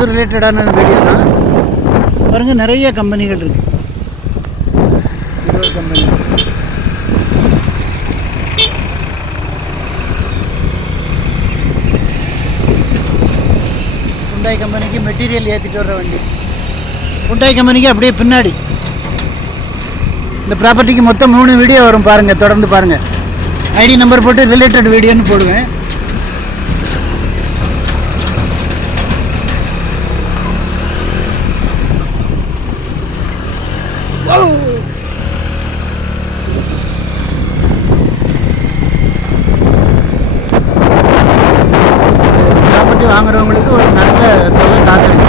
அது ரிலேட்டடான வீடியோ தான். பாருங்கள், நிறைய கம்பெனிகள் இருக்குது. இது ஒரு கம்பெனி. ஹுண்டாய் கம்பெனிக்கு மெட்டீரியல் ஏற்றிட்டு வர்ற வண்டி. ஹுண்டாய் கம்பெனிக்கு அப்படியே பின்னாடி இந்த ப்ராப்பர்ட்டிக்கு மொத்தம் 3 வீடியோ வரும். பாருங்கள், தொடர்ந்து பாருங்கள். ஐடி நம்பர் போட்டு ரிலேட்டட் வீடியோன்னு போடுவேன். ப்ராப்பர்ட்டி வாங்குறவங்களுக்கு ஒரு நல்ல தொகை காத்துருக்கு.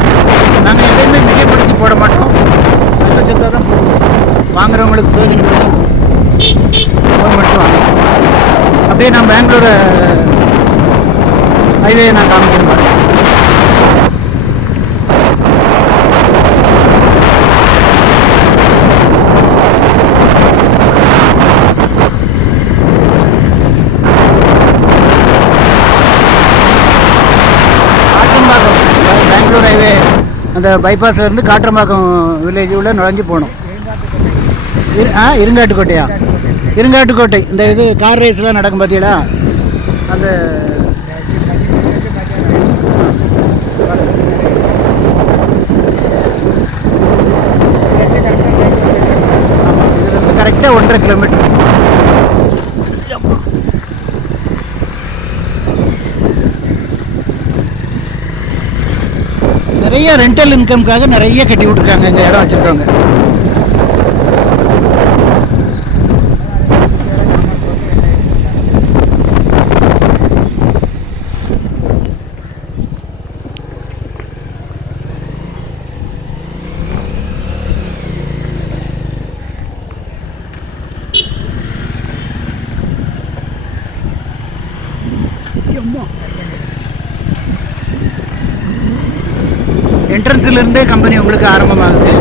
நாங்கள் எதையுமே மிகைப்படுத்தி போட மாட்டோம், நல்ல சொத்தாக தான் போடுவோம். வாங்குறவங்களுக்கு பிரயோஜனமாக மட்டும் வாங்க. அப்படியே நான் பெங்களூர் ஹைவே நான் காமிக்கிறேன் பாருங்க. பெங்களூர் ஹைவே அந்த பைபாஸ்லேருந்து காற்றம்பாக்கம் வில்லேஜ் உள்ள நுழைஞ்சு போகணும். இருங்காட்டுக்கோட்டையா? இருங்காட்டுக்கோட்டை. இந்த இது கார் ரேஸ்லாம் நடக்கும் பார்த்தீங்களா? அந்த இதுலேருந்து கரெக்டாக 1.5 கிலோமீட்டர். நிறைய ரெண்டல் இன்கம்காக நிறைய கட்டி விட்டுருக்காங்க இங்கே இடம் வச்சுருக்காங்க. என்ட்ரன்ஸ்லேருந்தே கம்பெனி உங்களுக்கு ஆரம்பமாகுது.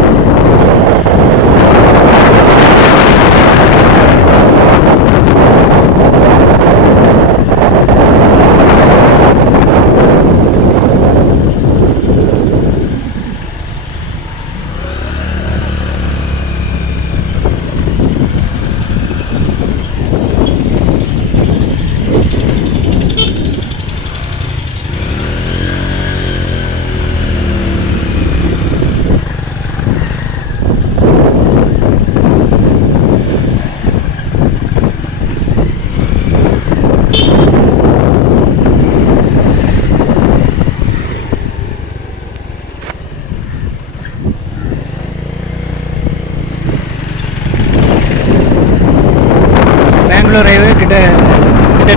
பெங்களூர் ஹைவே கிட்ட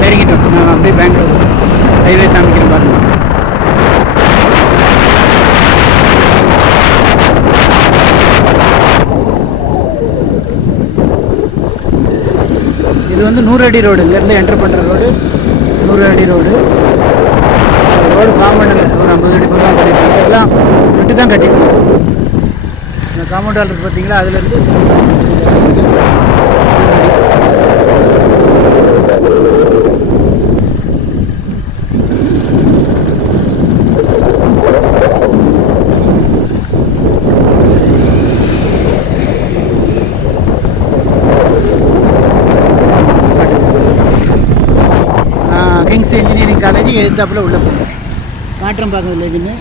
நெருங்கிட்டோம். நான் அப்படியே பெங்களூர் ஹைவே காமிக்கிறேன் பாருங்கள். இது வந்து 100 அடி ரோடு. இங்கேருந்து என்ட்ரு பண்ணுற ரோடு 100 அடி ரோடு. ரோடு ஃபார்ம் பண்ணலை, ஒரு 50 அடி பக்கம் பண்ணியிருக்காங்க. எல்லாம் விட்டு தான் கட்டிருக்கோம். இந்த காம்பவுண்ட் வால் இருக்குது பார்த்தீங்களா? அதுலேருந்து கிங்ஸ் இன்ஜினியரிங் காலேஜ் எதிர்த்தாப்புல உள்ள போகும். காற்றம்பாக்கம் வில்லேஜுன்னு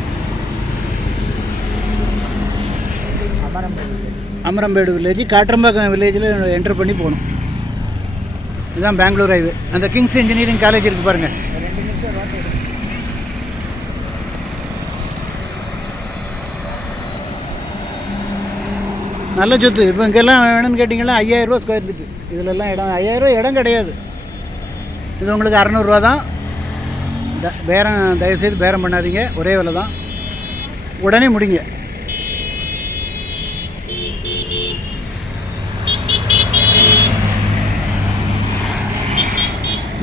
அமரம்பேடு வில்லேஜ். காற்றம்பாக்கம் வில்லேஜில் என்ட்ரு பண்ணி போகணும். இதுதான் பெங்களூர் ஹைவே. அந்த கிங்ஸ் இன்ஜினியரிங் காலேஜ் இருக்குது பாருங்கள். நல்ல சொத்து. இப்போ இங்கெல்லாம் வேணும்னு கேட்டிங்கன்னா 5000 ரூபா ஸ்கொயர் ஃபீட்டு. இதிலெல்லாம் இடம் 5000 ரூபா இடம் கிடையாது. இது உங்களுக்கு 600 ரூபா தான். பேரம் தயவுசெய்து பேரம் பண்ணாதீங்க, ஒரே விலை தான், உடனே முடிங்க.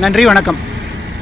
நன்றி, வணக்கம்.